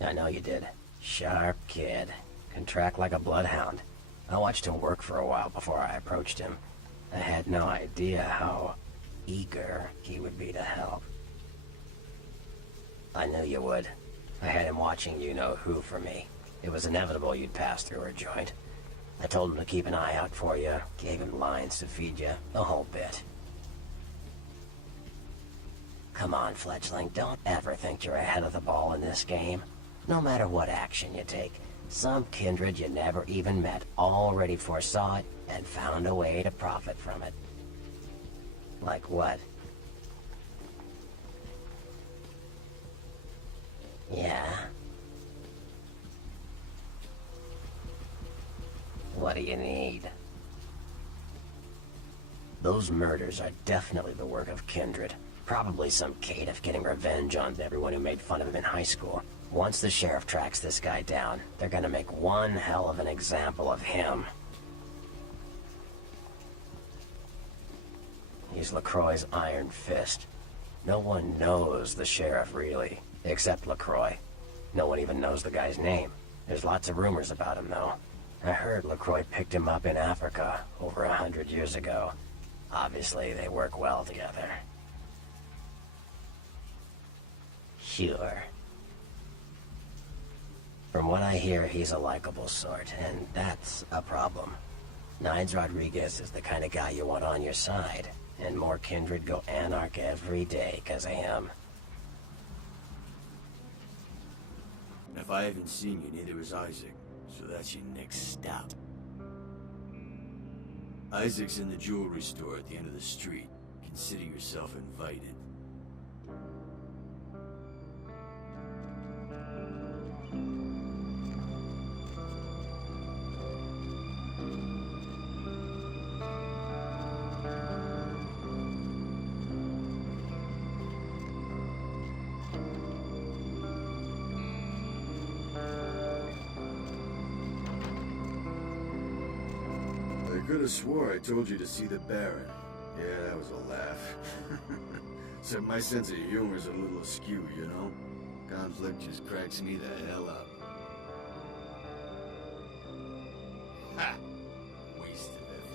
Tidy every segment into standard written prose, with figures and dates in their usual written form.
I know you did. Sharp kid. Can track like a bloodhound. I watched him work for a while before I approached him. I had no idea how eager he would be to help. I knew you would. I had him watching you-know-who for me. It was inevitable you'd pass through her joint. I told him to keep an eye out for you, gave him lines to feed you, the whole bit. Come on, fledgling, don't ever think you're ahead of the ball in this game. No matter what action you take, some kindred you never even met already foresaw it and found a way to profit from it. Like what? Yeah? What do you need? Those murders are definitely the work of kindred. Probably some caitiff getting revenge on everyone who made fun of him in high school. Once the sheriff tracks this guy down, they're gonna make one hell of an example of him. He's LaCroix's iron fist. No one knows the sheriff, really, except LaCroix. No one even knows the guy's name. There's lots of rumors about him, though. I heard LaCroix picked him up in Africa over 100 years ago. Obviously, they work well together. Sure. From what I hear, he's a likable sort, and that's a problem. Nines Rodriguez is the kind of guy you want on your side, and more kindred go anarch every day because of him. If I haven't seen you, neither has Isaac, so that's your next stop. Isaac's in the jewelry store at the end of the street. Consider yourself invited. I could have swore I told you to see the Baron. Yeah, that was a laugh. Except my sense of humor is a little askew, you know? Conflict just cracks me the hell up. Ha! Wasted effort.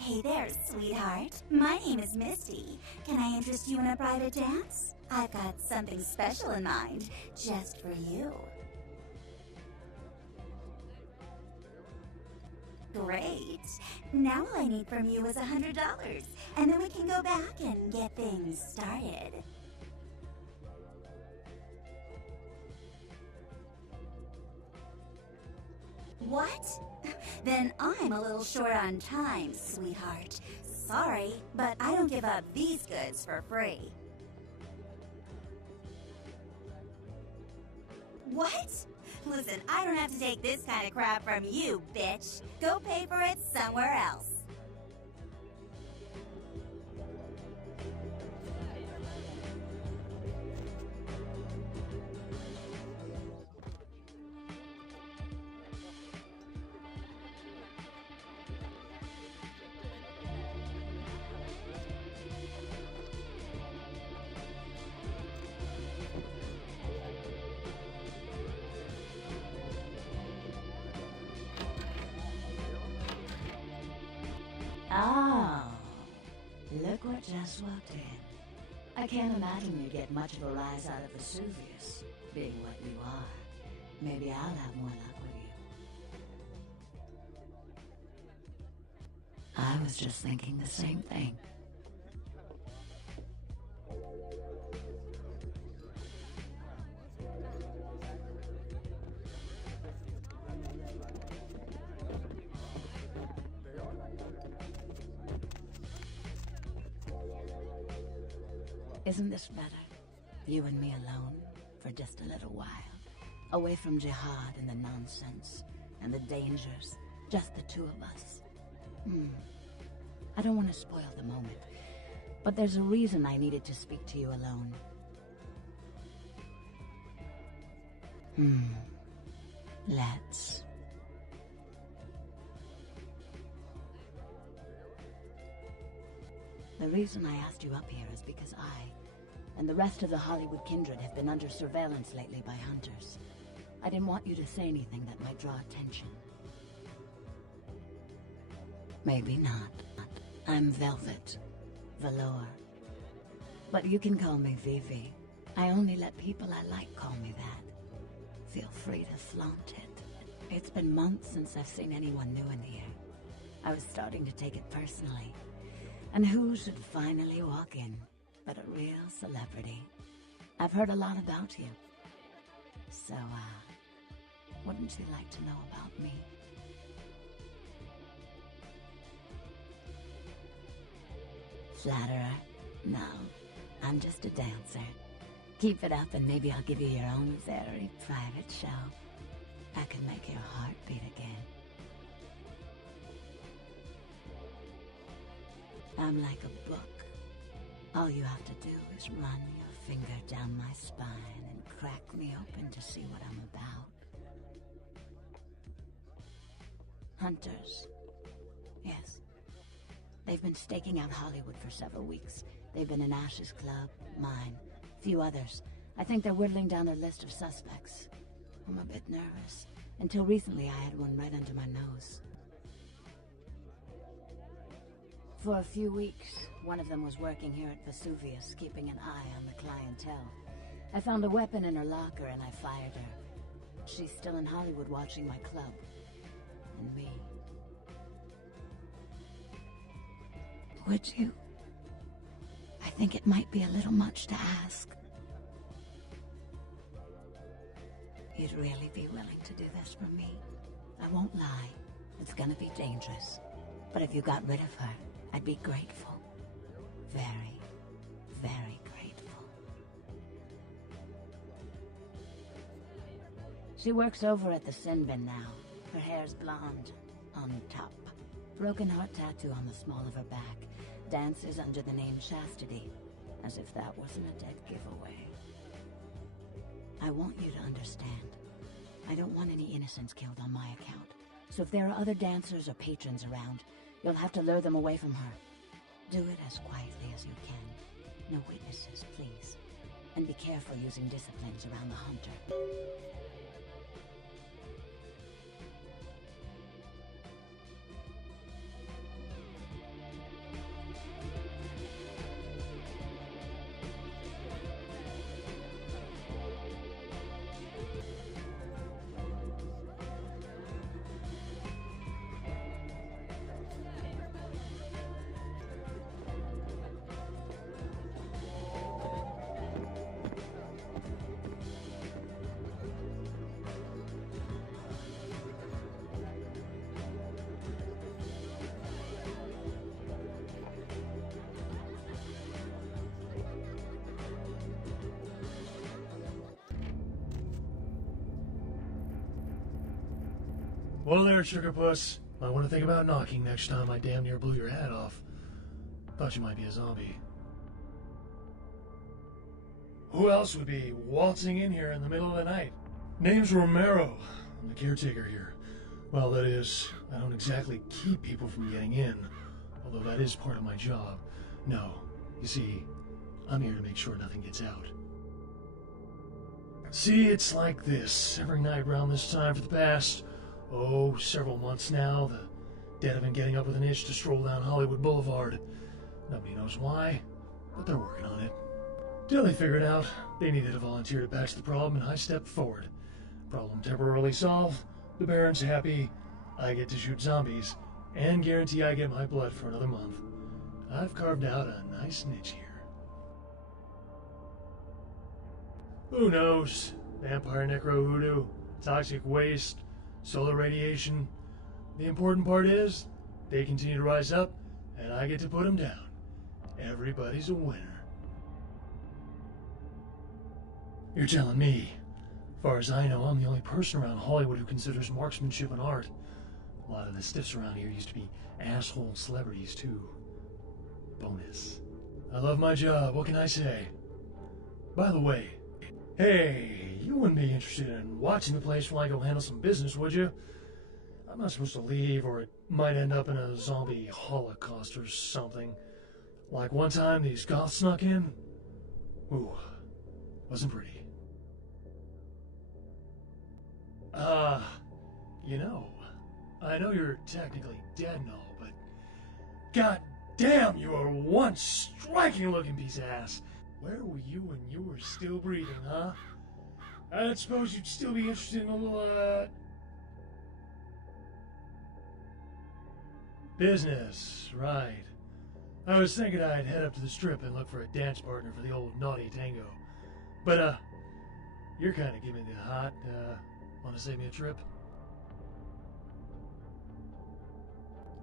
Hey there, sweetheart. My name is Misty. Can I interest you in a private dance? I've got something special in mind, just for you. Great. Now all I need from you is $100, and then we can go back and get things started. What? Then I'm a little short on time, sweetheart. Sorry, but I don't give up these goods for free. What? Listen, I don't have to take this kind of crap from you, bitch. Go pay for it somewhere else. Oh, look what just walked in. I can't imagine you get much of a rise out of Vesuvius, being what you are. Maybe I'll have more luck with you. I was just thinking the same thing. Isn't this better? You and me alone, for just a little while. Away from jihad and the nonsense, and the dangers. Just the two of us. I don't want to spoil the moment, but there's a reason I needed to speak to you alone. Let's. The reason I asked you up here is because I, and the rest of the Hollywood kindred have been under surveillance lately by hunters. I didn't want you to say anything that might draw attention. Maybe not. I'm Velvet. Velour. But you can call me Vivi. I only let people I like call me that. Feel free to flaunt it. It's been months since I've seen anyone new in here. I was starting to take it personally. And who should finally walk in but a real celebrity? I've heard a lot about you. So, wouldn't you like to know about me? Flatterer? No, I'm just a dancer. Keep it up and maybe I'll give you your own very private show. I can make your heart beat again. I'm like a book. All you have to do is run your finger down my spine and crack me open to see what I'm about. Hunters. Yes. They've been staking out Hollywood for several weeks. They've been in Ash's club, mine, few others. I think they're whittling down their list of suspects. I'm a bit nervous. Until recently I had one right under my nose. For a few weeks, one of them was working here at Vesuvius, keeping an eye on the clientele. I found a weapon in her locker and I fired her. She's still in Hollywood watching my club. And me. Would you? I think it might be a little much to ask. You'd really be willing to do this for me? I won't lie. It's gonna be dangerous. But if you got rid of her, I'd be grateful. Very, very grateful. She works over at the Sin Bin now. Her hair's blonde, on top. Broken heart tattoo on the small of her back. Dances under the name Chastity, as if that wasn't a dead giveaway. I want you to understand. I don't want any innocents killed on my account. So if there are other dancers or patrons around, you'll have to lure them away from her. Do it as quietly as you can. No witnesses, please. And be careful using disciplines around the hunter. Well there, Sugar Puss. Might want to think about knocking next time I damn near blew your hat off. Thought you might be a zombie. Who else would be waltzing in here in the middle of the night? Name's Romero. I'm the caretaker here. Well, that is, I don't exactly keep people from getting in, although that is part of my job. No, you see, I'm here to make sure nothing gets out. See, it's like this. Every night around this time for the past, several months now, the dead have been getting up with an itch to stroll down Hollywood Boulevard. Nobody knows why, but they're working on it. Till they figured out they needed a volunteer to patch the problem, and I stepped forward. Problem temporarily solved, the Baron's happy, I get to shoot zombies, and guarantee I get my blood for another month. I've carved out a nice niche here. Who knows? Vampire necro hoodoo, toxic waste, solar radiation. The important part is, they continue to rise up, and I get to put them down. Everybody's a winner. You're telling me. As far as I know, I'm the only person around Hollywood who considers marksmanship an art. A lot of the stiffs around here used to be asshole celebrities, too. Bonus. I love my job, what can I say? By the way, hey, you wouldn't be interested in watching the place while I go handle some business, would you? I'm not supposed to leave, or it might end up in a zombie holocaust or something. Like one time these goths snuck in. Ooh, wasn't pretty. You know, I know you're technically dead and all, but god damn, you are one striking looking piece of ass. Where were you when you were still breathing, huh? I suppose you'd still be interested in a little, business, right. I was thinking I'd head up to the strip and look for a dance partner for the old naughty tango. But, you're kind of giving me the hot, want to save me a trip?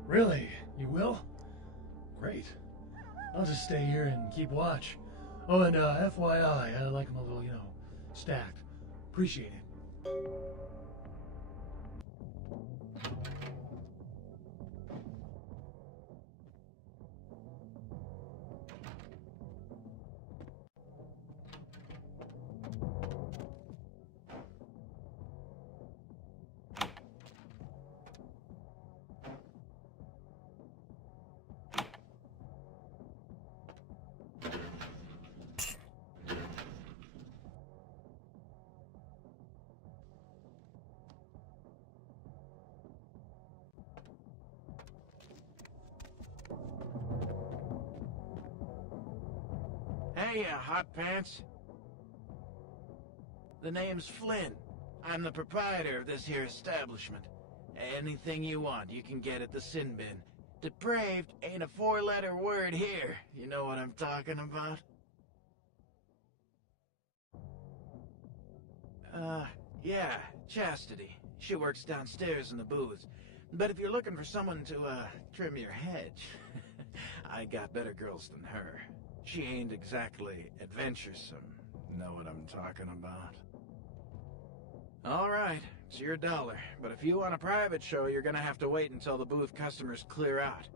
Really? You will? Great. I'll just stay here and keep watch. Oh, and FYI, I like them a little, stacked. Appreciate it. Hey, hot pants. The name's Flynn. I'm the proprietor of this here establishment. Anything you want, you can get at the sin bin. Depraved ain't a four-letter word here. You know what I'm talking about? Yeah, Chastity. She works downstairs in the booth. But if you're looking for someone to, trim your hedge, I got better girls than her. She ain't exactly adventuresome. Know what I'm talking about? All right, it's your dollar. But if you want a private show, you're gonna have to wait until the booth customers clear out.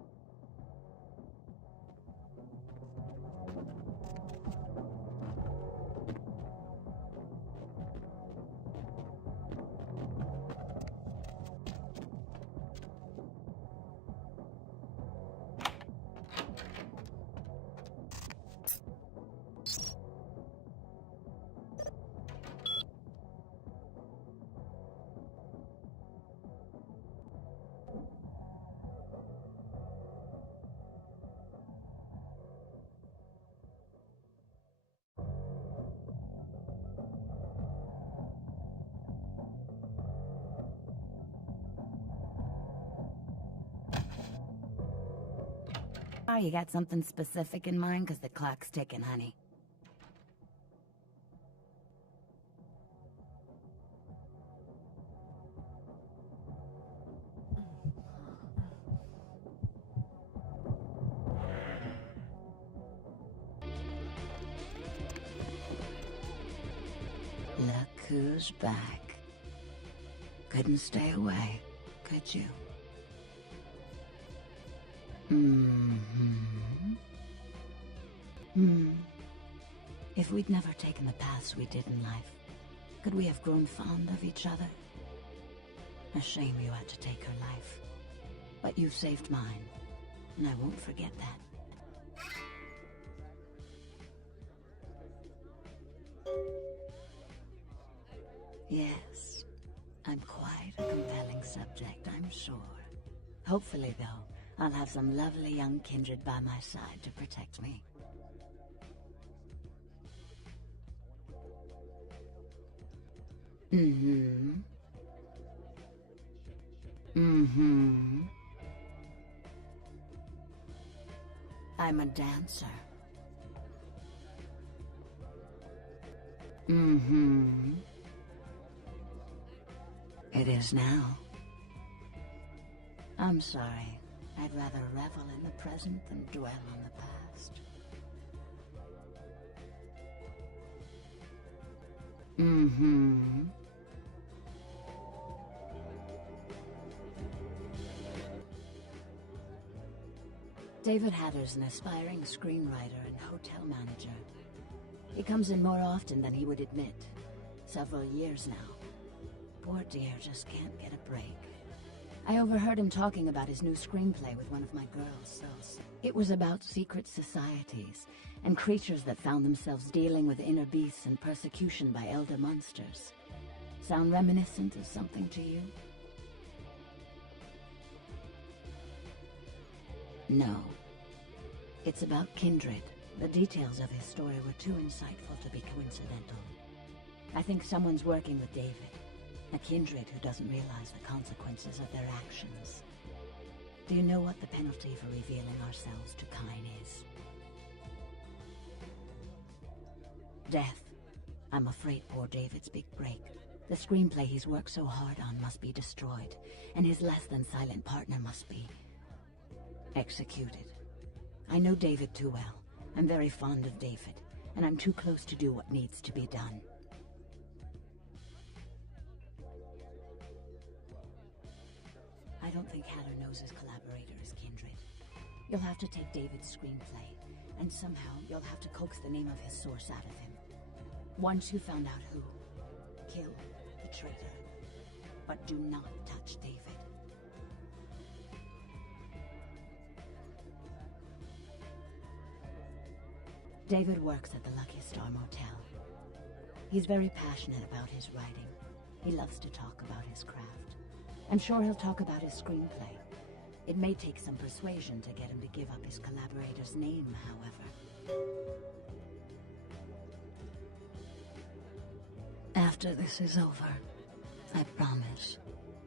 Oh, you got something specific in mind? Because the clock's ticking, honey. Look who's back. Couldn't stay away, could you? If we'd never taken the paths we did in life, could we have grown fond of each other? A shame you had to take her life. But you saved mine, and I won't forget that. Yes, I'm quite a compelling subject, I'm sure. Hopefully, though, I'll have some lovely young kindred by my side to protect me. Mm-hmm. Mm-hmm. I'm a dancer. Mm-hmm. It is now. I'm sorry. I'd rather revel in the present than dwell on the past. Mm-hmm. David Hatter's an aspiring screenwriter and hotel manager. He comes in more often than he would admit. Several years now. Poor dear just can't get a break. I overheard him talking about his new screenplay with one of my girls. It was about secret societies and creatures that found themselves dealing with inner beasts and persecution by elder monsters. Sound reminiscent of something to you? No. It's about Kindred. The details of his story were too insightful to be coincidental. I think someone's working with David. A Kindred who doesn't realize the consequences of their actions. Do you know what the penalty for revealing ourselves to Kine is? Death. I'm afraid poor David's big break. The screenplay he's worked so hard on must be destroyed, and his less-than-silent partner must be executed. I know David too well. I'm very fond of David, and I'm too close to do what needs to be done. I don't think Hatter knows his collaborator is Kindred. You'll have to take David's screenplay, and somehow you'll have to coax the name of his source out of him. Once you found out who, kill the traitor. But do not touch David. David works at the Lucky Star Motel. He's very passionate about his writing. He loves to talk about his craft. I'm sure he'll talk about his screenplay. It may take some persuasion to get him to give up his collaborator's name, however. After this is over, I promise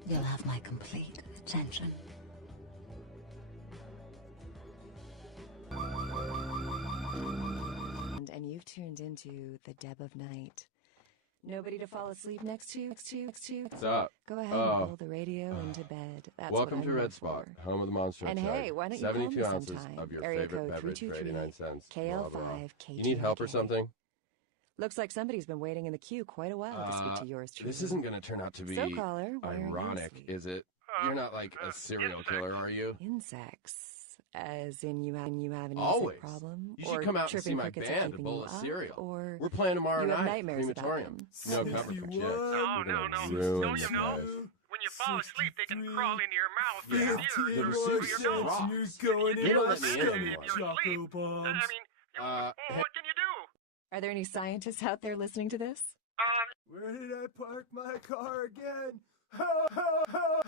you'll have my complete attention. And you've tuned into the Deb of Night. Nobody to fall asleep next to. What's up? Go ahead and roll the radio into bed. That's Welcome what to I'm Red here Spot, for. home of the Monster And Truck. hey, why don't you call 72 me ounces sometime? of your Area favorite code beverage for 89 cents. KL5 Blah, blah. K2. You need help or something? Looks like somebody's been waiting in the queue quite a while to speak to yours truly. This isn't going to turn out to be So, caller, why are you ironic, asleep? is it? You're not like a serial killer, are you? Insects. As in you have an Always. insect problem? You should or come out and see tripping my crickets are band, a keeping bowl you of up, cereal. Or We're playing tomorrow you have night. nightmares about Crematorium. them. No cover for kids. No. Ruin You the know, place. when you fall asleep, they can crawl into your mouth or your 15 ears or more through your cents nose. and you're going You in don't my let me in stomach, anymore. Choco Bombs. I mean, what can you do? Are there any scientists out there listening to this? Where did I park my car again? Wait,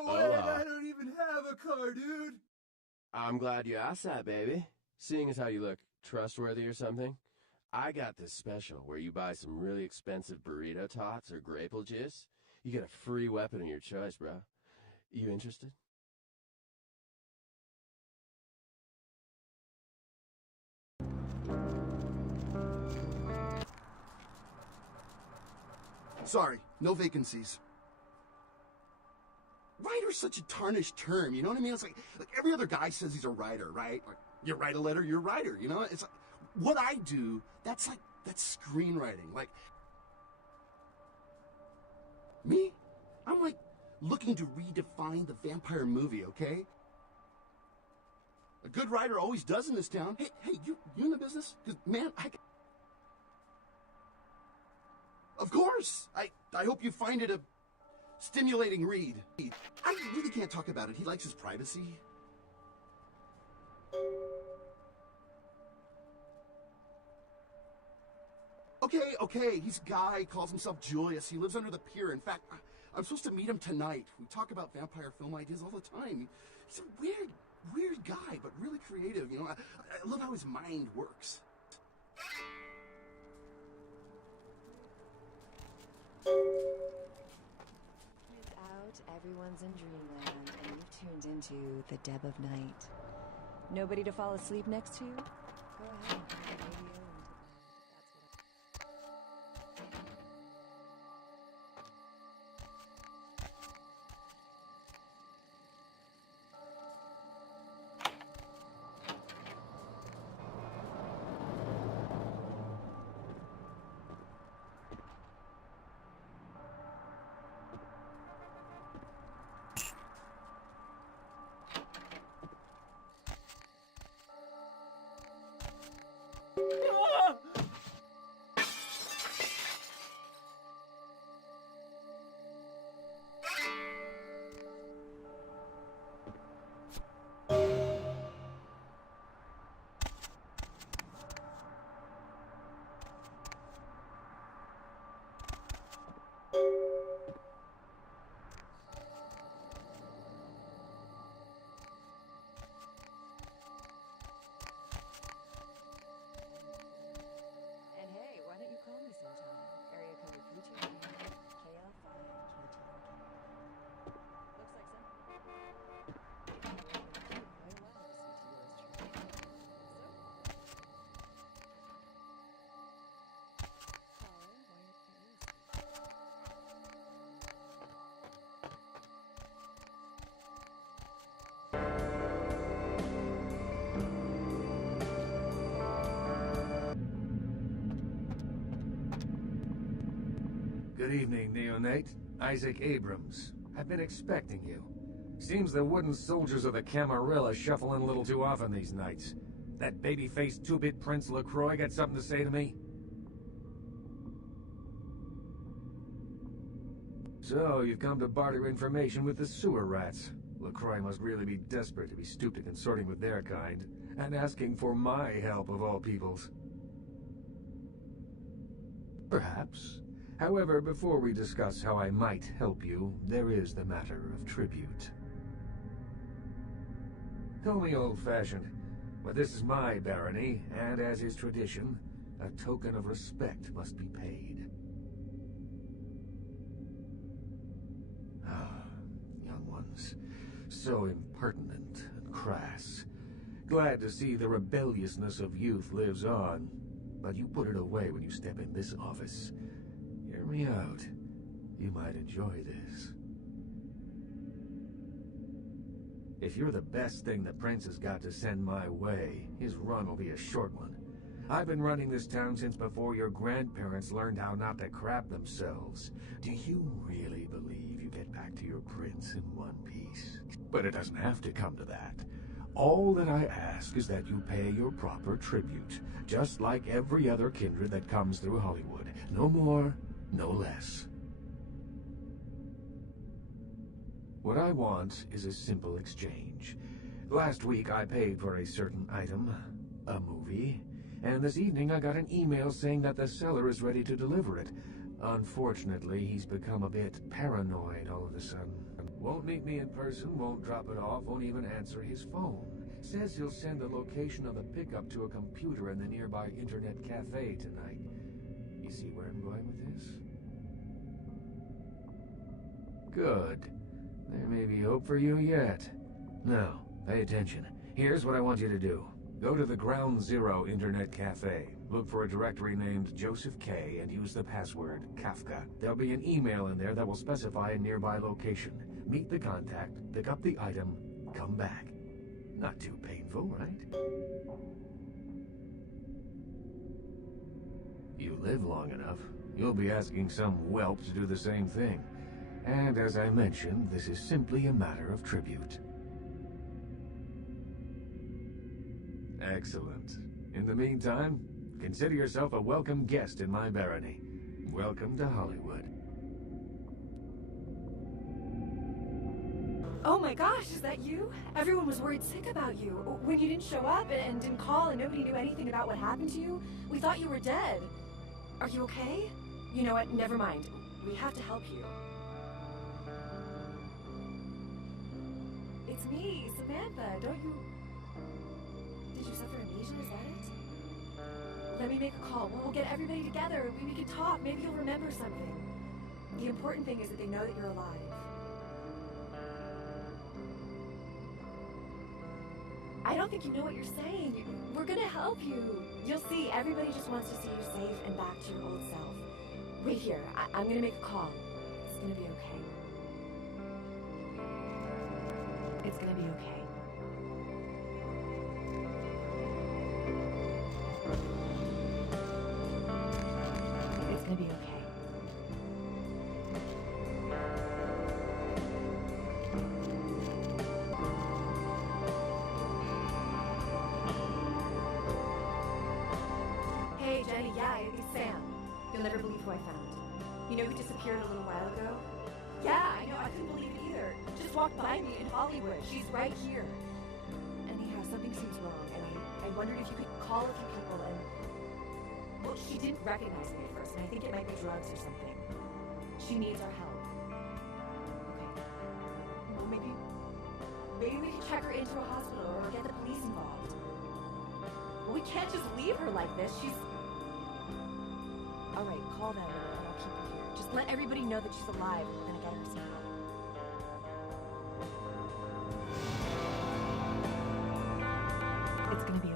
I don't even have a car, dude. I'm glad you asked that, baby. Seeing as how you look trustworthy or something, I got this special where you buy some really expensive burrito tots or grape juice. You get a free weapon of your choice, bro. You interested? Sorry, no vacancies. Writer's such a tarnished term, you know what I mean? It's like every other guy says he's a writer, right? Like, you write a letter, you're a writer, you know? It's like, what I do, that's screenwriting. Like, me? I'm like looking to redefine the vampire movie, okay? A good writer always does in this town. Hey, you in the business? Because, man, Of course! I hope you find it a stimulating read. I really can't talk about it. He likes his privacy. Okay, he's a guy, calls himself Julius. He lives under the pier. In fact, I'm supposed to meet him tonight. We talk about vampire film ideas all the time. He's a weird guy, but really creative, you know? I love how his mind works. everyone's in dreamland, and you've tuned into the Deb of Night. Nobody to fall asleep next to? Go ahead and put the radio into bed. And hey, why don't you call me sometime? Area code 329 KL5QT. Looks like some. Quite a while to speak to yours truly. Good evening, Neonate. Isaac Abrams. I've been expecting you. Seems the wooden soldiers of the Camarilla shuffle in a little too often these nights. That baby-faced two-bit Prince LaCroix got something to say to me? So, you've come to barter information with the sewer rats. LaCroix must really be desperate to be stooped to consorting with their kind, and asking for my help of all peoples. Perhaps. However, before we discuss how I might help you, there is the matter of tribute. Call me old-fashioned, but this is my barony, and as is tradition, a token of respect must be paid. Ah, young ones, so impertinent and crass. Glad to see the rebelliousness of youth lives on, but you put it away when you step in this office. Hear me out. You might enjoy this. If you're the best thing the Prince has got to send my way, his run will be a short one. I've been running this town since before your grandparents learned how not to crap themselves. Do you really believe you get back to your Prince in one piece? But it doesn't have to come to that. All that I ask is that you pay your proper tribute, just like every other kindred that comes through Hollywood. No more, no less. What I want is a simple exchange. Last week I paid for a certain item, a movie, and this evening I got an email saying that the seller is ready to deliver it. Unfortunately, he's become a bit paranoid all of a sudden. Won't meet me in person, won't drop it off, won't even answer his phone. Says he'll send the location of the pickup to a computer in the nearby internet cafe tonight. You see where I'm going with this? Good. There may be hope for you yet. Now, pay attention. Here's what I want you to do. Go to the Ground Zero Internet Cafe. Look for a directory named Joseph K. and use the password Kafka. There'll be an email in there that will specify a nearby location. Meet the contact, pick up the item, come back. Not too painful, right? You live long enough, you'll be asking some whelp to do the same thing. And as I mentioned, this is simply a matter of tribute. Excellent. In the meantime, consider yourself a welcome guest in my barony. Welcome to Hollywood. Oh my gosh, is that you? Everyone was worried sick about you. When you didn't show up and didn't call and nobody knew anything about what happened to you, we thought you were dead. Are you okay? You know what, never mind. We have to help you. It's me, Samantha. Don't you... Did you suffer amnesia? Is that it? Let me make a call. We'll get everybody together. We can talk. Maybe you'll remember something. The important thing is that they know that you're alive. I don't think you know what you're saying. We're gonna help you. You'll see, everybody just wants to see you safe and back to your old self. Wait here, I'm gonna make a call. It's gonna be okay. It's gonna be okay. It's gonna be okay. Hey, Jenny, yeah, it's Sam. You'll never believe who I found. You know who disappeared a little while ago? Yeah, I know, I couldn't believe it either. Just walked by me in Hollywood. She's right here. Anyhow, something seems wrong, and I wondered if you could call a few people and... Well, she didn't recognize me at first, and I think it might be drugs or something. She needs our help. Okay. Well, maybe we could check her into a hospital or get the police involved. Well, we can't just leave her like this. She's... All right, call them and I'll keep her here. Just let everybody know that she's alive and we're gonna get her some help. It's gonna be